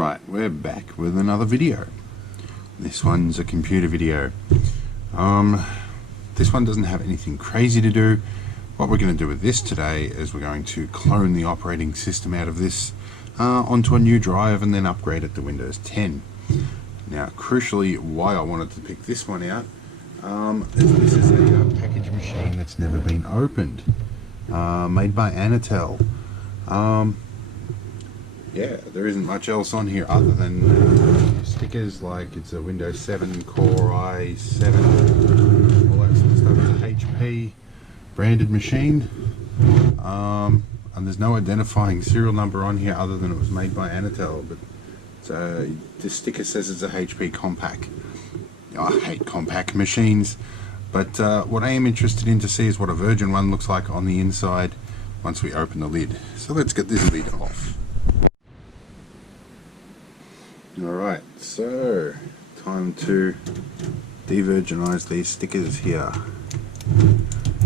Right, we're back with another video. This one's a computer video. This one doesn't have anything crazy to do. What we're going to do with this today is we're going to clone the operating system out of this onto a new drive and then upgrade it to Windows 10. Now, crucially, why I wanted to pick this one out is this is a package machine that's never been opened, made by Anatel. Yeah, there isn't much else on here other than stickers, like it's a Windows 7 Core i7, all that sort of stuff. It's a HP branded machine, and there's no identifying serial number on here other than it was made by Anatel, but the sticker says it's a HP Compact. I hate compact machines, but what I am interested in to see is what a Virgin one looks like on the inside once we open the lid. So let's get this lid off. Alright, so time to de-virginize these stickers here.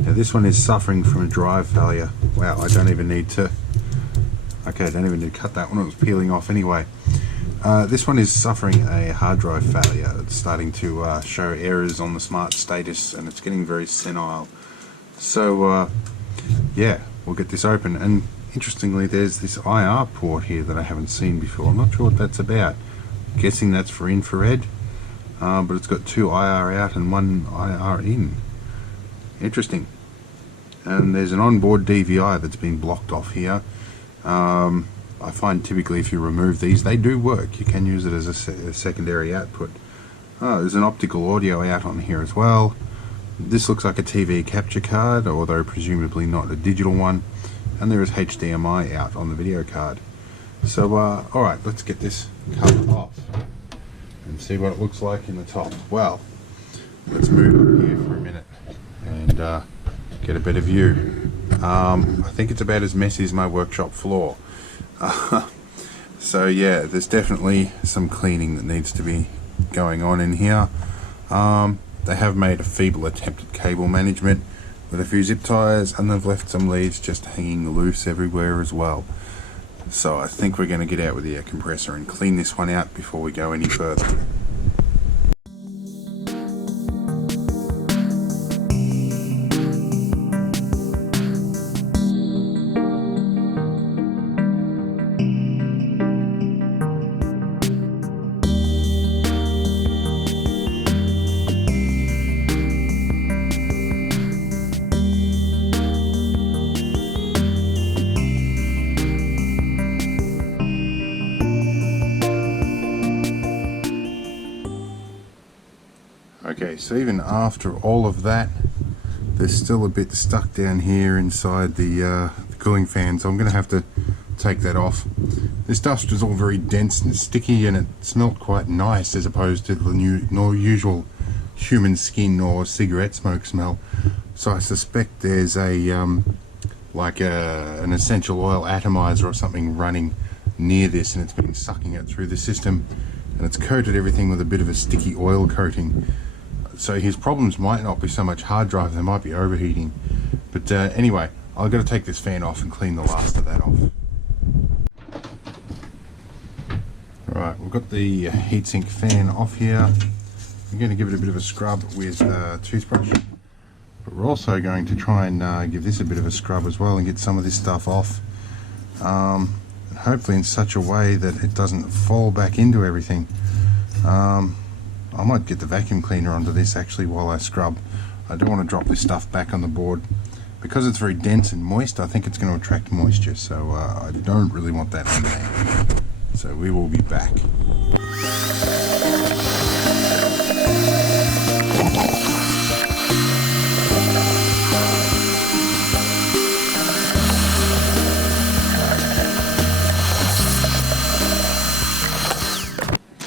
Now this one is suffering from a drive failure. Wow, I don't even need to cut that one, it was peeling off anyway. This one is suffering a hard drive failure. It's starting to show errors on the smart status and it's getting very senile. So yeah, we'll get this open. And interestingly, there's this IR port here that I haven't seen before. I'm not sure what that's about. Guessing that's for infrared, but it's got two IR out and one IR in. Interesting. And there's an onboard DVI that's been blocked off here. I find typically if you remove these, they do work. You can use it as a secondary output. There's an optical audio out on here as well. This looks like a TV capture card, although presumably not a digital one. And there is HDMI out on the video card. So, alright, let's get this cover off and see what it looks like in the top. Well, let's move up here for a minute and get a better view. I think it's about as messy as my workshop floor. So yeah, there's definitely some cleaning that needs to be going on in here. They have made a feeble attempt at cable management with a few zip ties, and they've left some leads just hanging loose everywhere as well. So I think we're going to get out with the air compressor and clean this one out before we go any further. Okay, so even after all of that, there's still a bit stuck down here inside the cooling fan, so I'm going to have to take that off. This dust was all very dense and sticky, and it smelt quite nice as opposed to the usual human skin or cigarette smoke smell. So I suspect there's a like an essential oil atomizer or something running near this, and it's been sucking it through the system, and it's coated everything with a bit of a sticky oil coating. So his problems might not be so much hard drive, they might be overheating. But anyway, I've got to take this fan off and clean the last of that off. Alright, we've got the heatsink fan off here. I'm going to give it a bit of a scrub with a toothbrush. But we're also going to try and give this a bit of a scrub as well and get some of this stuff off. And hopefully in such a way that it doesn't fall back into everything. I might get the vacuum cleaner onto this actually while I scrub. I don't want to drop this stuff back on the board. Because it's very dense and moist, I think it's going to attract moisture, so I don't really want that on there. So we will be back.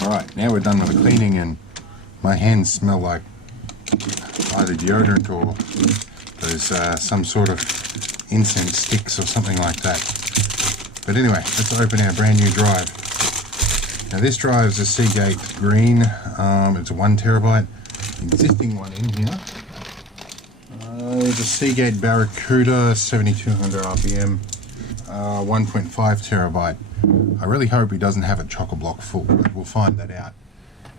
Alright, now we're done with the cleaning, and my hands smell like either deodorant or there's some sort of incense sticks or something like that. But anyway, let's open our brand new drive. Now this drive is a Seagate Green. It's a 1 terabyte. Existing one in here. It's a Seagate Barracuda 7200 RPM, 1.5 terabyte. I really hope he doesn't have it chock-a-block full, but we'll find that out.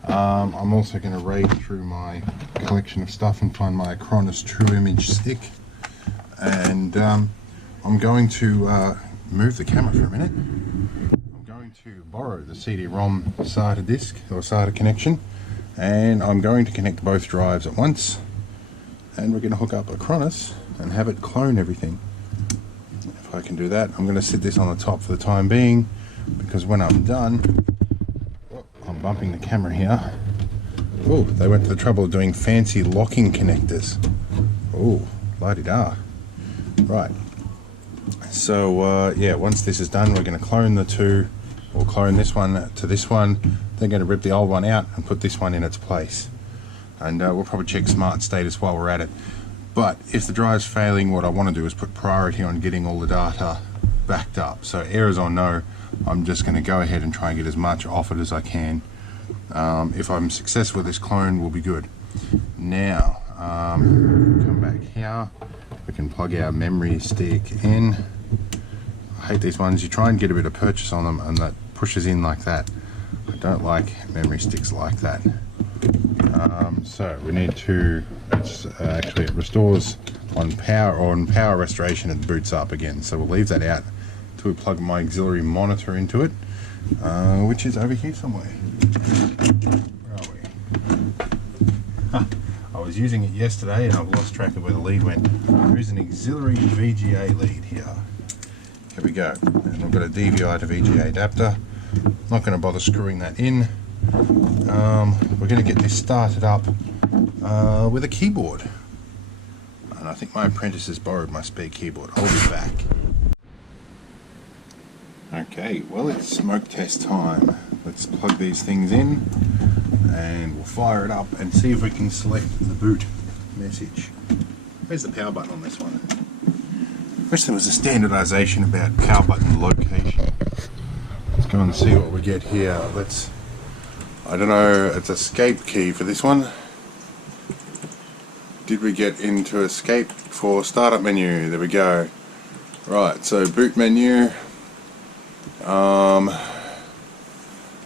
I'm also going to raid through my collection of stuff and find my Acronis True Image stick, and I'm going to move the camera for a minute. I'm going to borrow the CD-ROM SATA disk or SATA connection, and I'm going to connect both drives at once, and we're going to hook up Acronis and have it clone everything. If I can do that, I'm going to sit this on the top for the time being, because when I'm done, I'm bumping the camera here. Oh, they went to the trouble of doing fancy locking connectors. Oh, la-di-da. Right. So, yeah, once this is done, we're going to clone the two, or clone this one to this one. They're going to rip the old one out and put this one in its place. And we'll probably check smart status while we're at it. But if the drive's failing, what I want to do is put priority on getting all the data backed up. So errors or no, I'm just going to go ahead and try and get as much off it as I can. If I'm successful with this clone, we'll be good. Now, come back here. We can plug our memory stick in. I hate these ones. You try and get a bit of purchase on them and that pushes in like that. I don't like memory sticks like that. So we need to, actually it restores on power restoration, it boots up again. So we'll leave that out until we plug my auxiliary monitor into it, which is over here somewhere. Where are we? I was using it yesterday and I've lost track of where the lead went. There is an auxiliary VGA lead here. Here we go. And I've got a DVI to VGA adapter. Not going to bother screwing that in. We're going to get this started up with a keyboard. And I think my apprentice has borrowed my spare keyboard. I'll be back. Okay, well, it's smoke test time. Let's plug these things in and we'll fire it up and see if we can select the boot message. Where's the power button on this one? I wish there was a standardization about power button location. Let's go and see what we get here. I don't know, it's escape key for this one. Did we get into escape for startup menu? There we go. Right, so boot menu.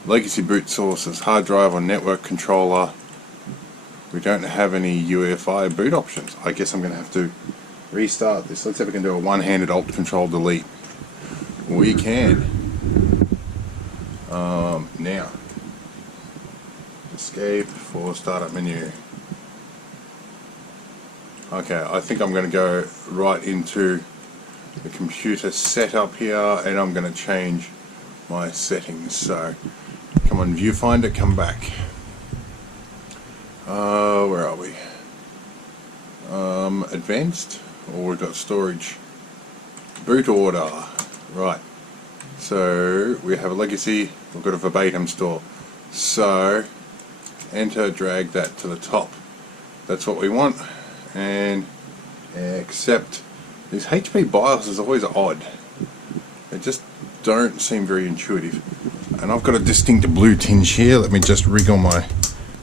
Legacy boot sources, hard drive or network controller. We don't have any UEFI boot options. I guess I'm going to have to restart this. Let's see if we can do a one-handed Alt Control Delete. We can. Now, escape for startup menu. Okay, I think I'm going to go right into the computer setup here and I'm going to change my settings. So come on, viewfinder, come back. Where are we? Advanced, or we've got storage. Boot order. Right, so we have a legacy, we've got a verbatim store. So enter, drag that to the top. That's what we want. And accept. These HP BIOS is always odd. They just don't seem very intuitive. And I've got a distinct blue tinge here. Let me just rig on my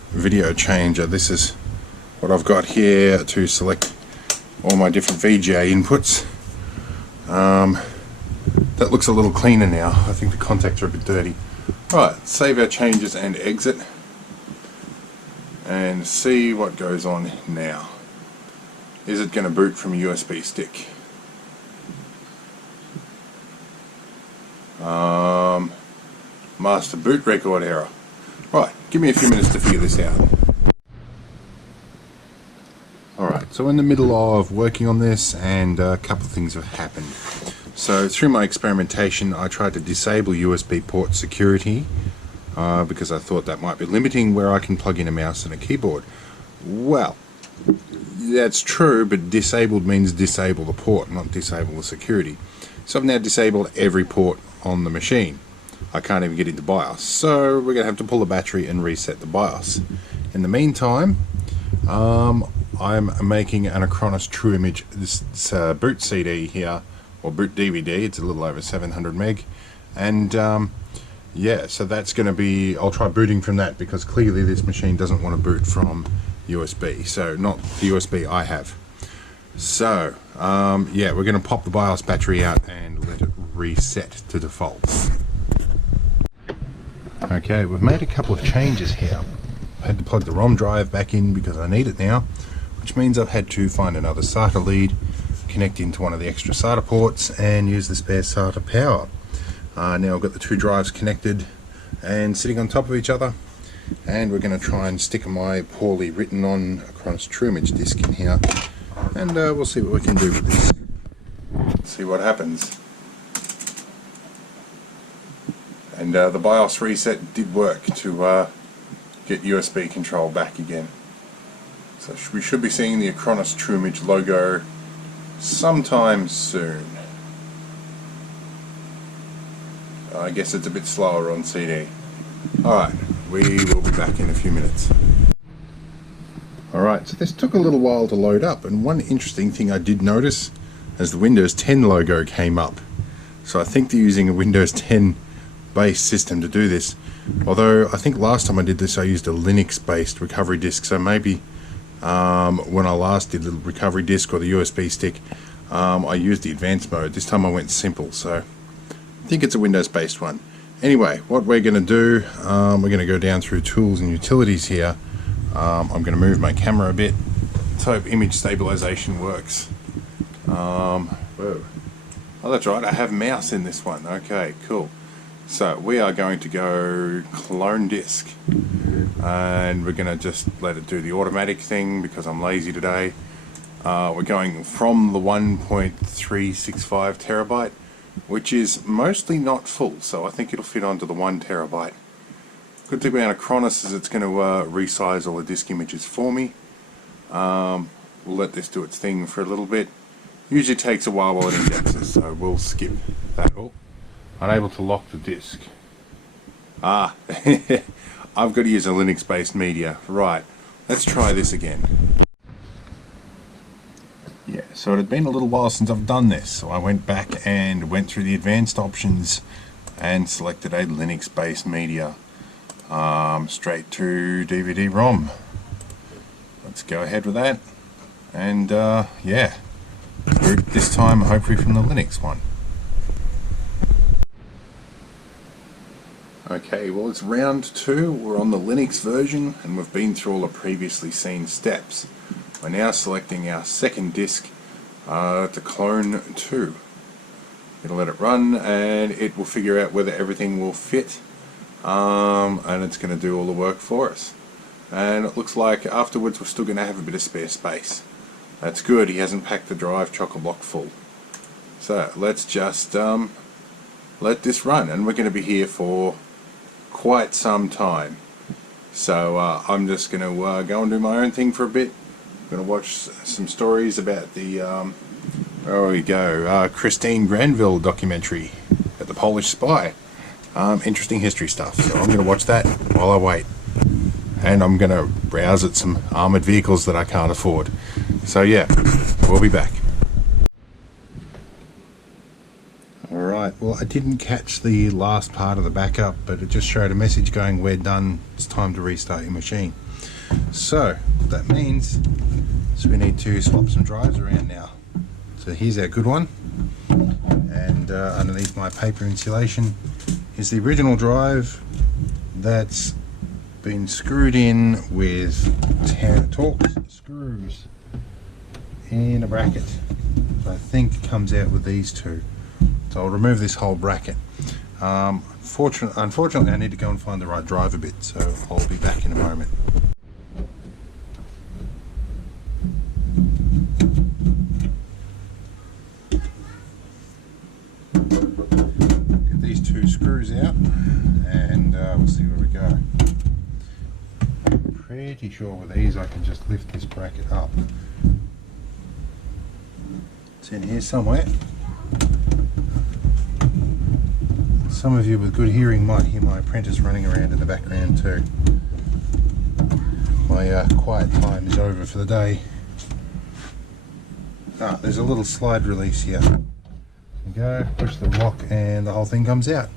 video changer. This is what I've got here to select all my different VGA inputs. That looks a little cleaner now. I think the contacts are a bit dirty. Right, save our changes and exit. And see what goes on now. Is it going to boot from a USB stick? Master boot record error. Right, give me a few minutes to figure this out. Alright, so in the middle of working on this, and a couple of things have happened. So through my experimentation, I tried to disable USB port security because I thought that might be limiting where I can plug in a mouse and a keyboard. Well, that's true, but disabled means disable the port, not disable the security. So I've now disabled every port on the machine. I can't even get into BIOS, so we're going to have to pull the battery and reset the BIOS. In the meantime, I'm making an Acronis True Image this boot CD here, or boot DVD. It's a little over 700 meg, and yeah, so that's going to be, I'll try booting from that because clearly this machine doesn't want to boot from USB, so not the USB I have. So yeah, we're going to pop the BIOS battery out and let it reset to defaults. Okay, we've made a couple of changes here. I had to plug the ROM drive back in because I need it now, which means I've had to find another SATA lead, connect into one of the extra SATA ports and use the spare SATA power. Now I've got the two drives connected and sitting on top of each other, and we're going to try and stick my poorly written on Acronis True Image disc in here, and we'll see what we can do with this. See what happens. And the BIOS reset did work to get USB control back again. So we should be seeing the Acronis True Image logo sometime soon. I guess it's a bit slower on CD. Alright, we will be back in a few minutes. Alright, so this took a little while to load up, and one interesting thing I did notice as the Windows 10 logo came up. So I think they're using a Windows 10 based system to do this. Although I think last time I did this I used a Linux based recovery disk, so maybe when I last did the recovery disk or the USB stick, I used the advanced mode. This time I went simple, so I think it's a Windows based one. Anyway, what we're going to do, we're going to go down through tools and utilities here. I'm going to move my camera a bit. Let's hope image stabilization works. Whoa. Oh, that's right, I have mouse in this one. Okay, cool. So we are going to go clone disk, and we're going to just let it do the automatic thing because I'm lazy today. We're going from the 1.365 terabyte, which is mostly not full, so I think it'll fit onto the 1 terabyte. Good thing about Acronis is it's going to resize all the disk images for me. We'll let this do its thing for a little bit. Usually takes a while it indexes, so we'll skip that. Oh, unable to lock the disk. Ah, I've got to use a Linux based media. Right, let's try this again. Yeah, so it had been a little while since I've done this, so I went back and went through the advanced options and selected a Linux based media. Straight to DVD-ROM. Let's go ahead with that, and yeah, boot this time hopefully from the Linux one. Okay, well it's round 2, we're on the Linux version and we've been through all the previously seen steps. We're now selecting our second disk to clone to. It'll let it run and it will figure out whether everything will fit, and it's going to do all the work for us. And it looks like afterwards we're still going to have a bit of spare space. That's good, he hasn't packed the drive chock-a-block full. So let's just let this run, and we're going to be here for quite some time. So I'm just going to go and do my own thing for a bit. I'm going to watch some stories about the there we go, Christine Granville documentary at the Polish Spy. Interesting history stuff, so I'm going to watch that while I wait. And I'm going to browse at some armoured vehicles that I can't afford. So yeah, we'll be back. Alright, well I didn't catch the last part of the backup, but it just showed a message going, we're done, it's time to restart your machine. So, what that means is we need to swap some drives around now. So here's our good one, and underneath my paper insulation is the original drive that's been screwed in with Torx screws in a bracket. So I think it comes out with these two. So I'll remove this whole bracket. Unfortunately I need to go and find the right driver bit, so I'll be back in a moment. Get these two screws out and we'll see where we go. I'm pretty sure with these I can just lift this bracket up. It's in here somewhere. Some of you with good hearing might hear my apprentice running around in the background too. My quiet time is over for the day. There's a little slide release here. There we go, push the lock and the whole thing comes out.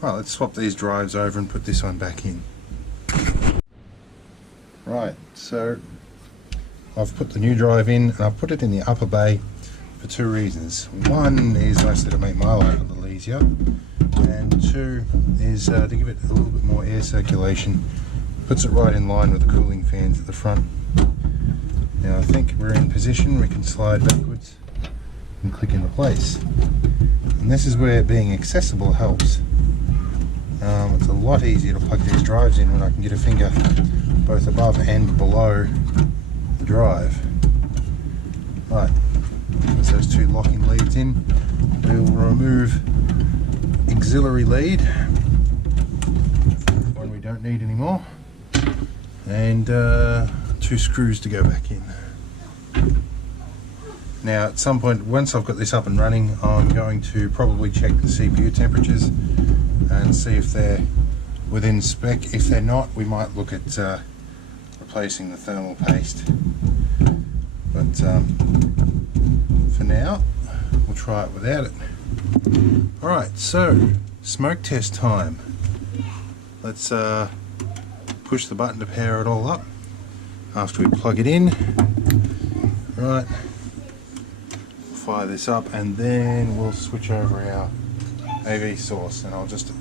Right, let's swap these drives over and put this one back in. Right, so I've put the new drive in and I've put it in the upper bay for two reasons. One is mostly to make my life a little easier, and 2 is to give it a little bit more air circulation. Puts it right in line with the cooling fans at the front. Now I think we're in position, we can slide backwards and click into place. And this is where being accessible helps. It's a lot easier to plug these drives in when I can get a finger both above and below the drive. Right, once those 2 locking leads in, we'll remove auxiliary lead, one we don't need anymore, and 2 screws to go back in. Now at some point, once I've got this up and running, I'm going to probably check the CPU temperatures and see if they're within spec. If they're not, we might look at replacing the thermal paste. But for now, we'll try it without it. Alright, so smoke test time. Let's push the button to power it all up after we plug it in. Right, fire this up and then we'll switch over our AV source, and I'll just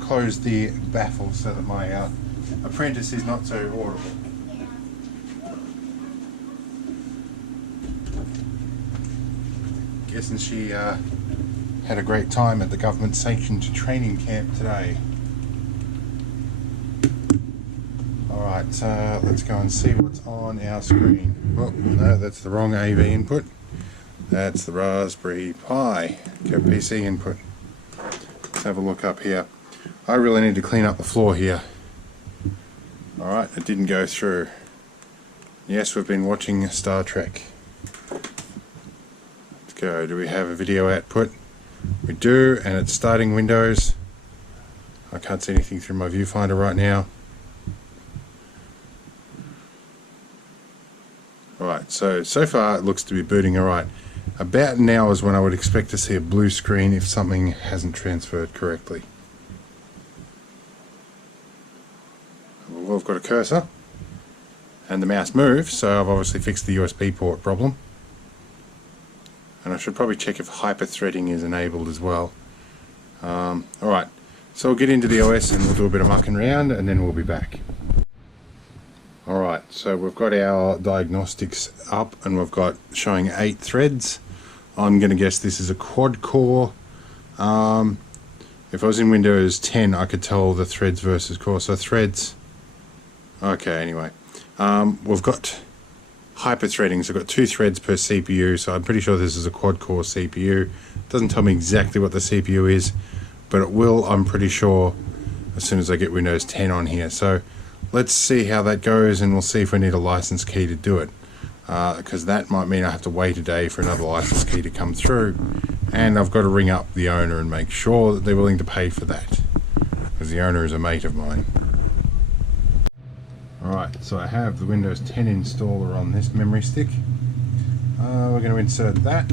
close the baffle so that my apprentice is not so audible. Guessing she had a great time at the government sanctioned training camp today. Alright, let's go and see what's on our screen. Oh, no, that's the wrong AV input. That's the Raspberry Pi. Go PC input. Let's have a look up here. I really need to clean up the floor here. Alright, it didn't go through. Yes, we've been watching Star Trek. Let's go. Do we have a video output? We do, and it's starting Windows. I can't see anything through my viewfinder right now. Alright, so far it looks to be booting alright. About now is when I would expect to see a blue screen if something hasn't transferred correctly. Well, I've got a cursor and the mouse moves, so I've obviously fixed the USB port problem. And I should probably check if hyper-threading is enabled as well. Alright, so we'll get into the OS and we'll do a bit of mucking around and then we'll be back. Alright, so we've got our diagnostics up and we've got showing 8 threads. I'm going to guess this is a quad core. If I was in Windows 10 I could tell the threads versus core, so threads. Okay, anyway. We've got hyper-threading, so I've got 2 threads per CPU, so I'm pretty sure this is a quad core CPU. It doesn't tell me exactly what the CPU is, but it will, I'm pretty sure, as soon as I get Windows 10 on here. So let's see how that goes, and we'll see if we need a license key to do it, because that might mean I have to wait a day for another license key to come through, and I've got to ring up the owner and make sure that they're willing to pay for that, because the owner is a mate of mine. Alright, so I have the Windows 10 installer on this memory stick. We're going to insert that,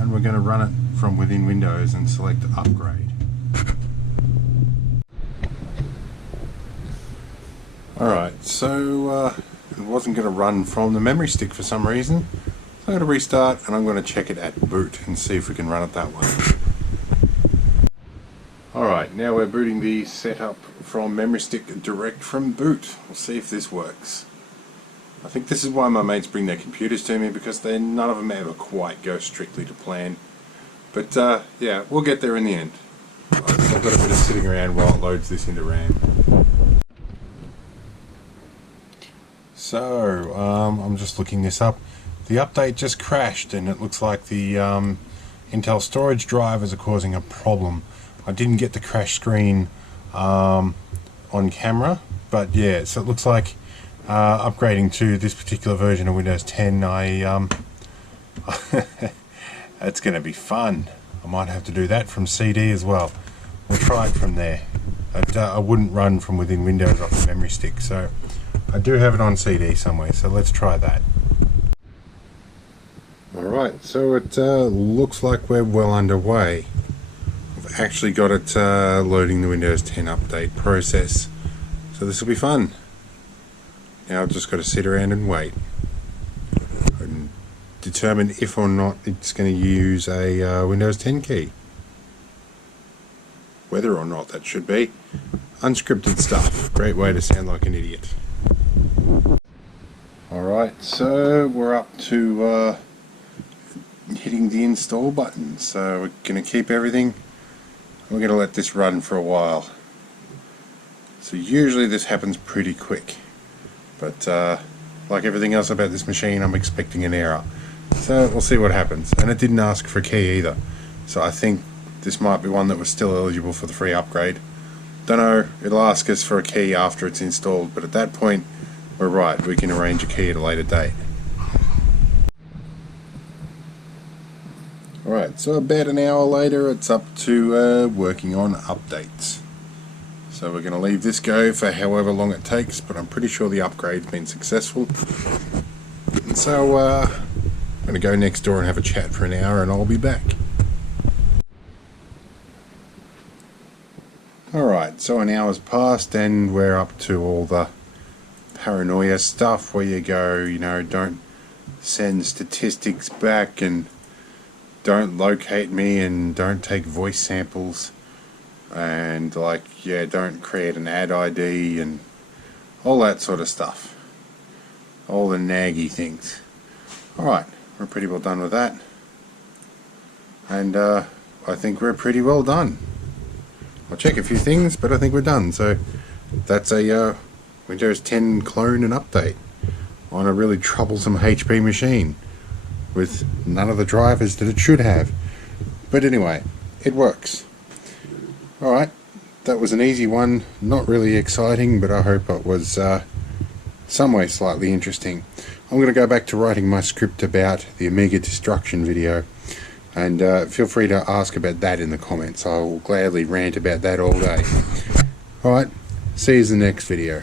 and we're going to run it from within Windows and select upgrade. Alright, so it wasn't going to run from the memory stick for some reason. So I'm going to restart and I'm going to check it at boot and see if we can run it that way. Alright, now we're booting the setup from memory stick direct from boot. We'll see if this works. I think this is why my mates bring their computers to me, because none of them ever quite go strictly to plan. But yeah, we'll get there in the end. I've got a bit of sitting around while it loads this into RAM. So, I'm just looking this up. The update just crashed and it looks like the Intel storage drivers are causing a problem. I didn't get the crash screen on camera, but yeah, so it looks like upgrading to this particular version of Windows 10, it's going to be fun. I might have to do that from CD as well. We'll try it from there. I wouldn't run from within Windows off the memory stick, so I do have it on CD somewhere, so let's try that. Alright, so it looks like we're well underway. I've actually got it loading the Windows 10 update process, so this will be fun. Now I've just got to sit around and wait and determine if or not it's going to use a Windows 10 key. whether or not that should be. Unscripted stuff. Great way to sound like an idiot. Alright, so we're up to hitting the install button. So we're going to keep everything. We're going to let this run for a while. So usually this happens pretty quick. But like everything else about this machine, I'm expecting an error. So we'll see what happens. And it didn't ask for a key either. So I think this might be one that was still eligible for the free upgrade. Don't know, it'll ask us for a key after it's installed, but at that point, we're right, we can arrange a key at a later date. Alright, so about an hour later, it's up to working on updates. So we're going to leave this go for however long it takes, but I'm pretty sure the upgrade's been successful. And so I'm going to go next door and have a chat for an hour and I'll be back. Alright, so an hour's passed and we're up to all the paranoia stuff where you go, you know, don't send statistics back and don't locate me and don't take voice samples and like, yeah, don't create an ad ID and all that sort of stuff. All the naggy things. Alright, we're pretty well done with that. And I think we're pretty well done. I'll check a few things, but I think we're done. So that's a Windows 10 clone and update on a really troublesome HP machine with none of the drivers that it should have. But anyway, it works. Alright, that was an easy one, not really exciting, but I hope it was some way slightly interesting. I'm going to go back to writing my script about the Amiga destruction video, and feel free to ask about that in the comments. I will gladly rant about that all day. Alright, see you in the next video.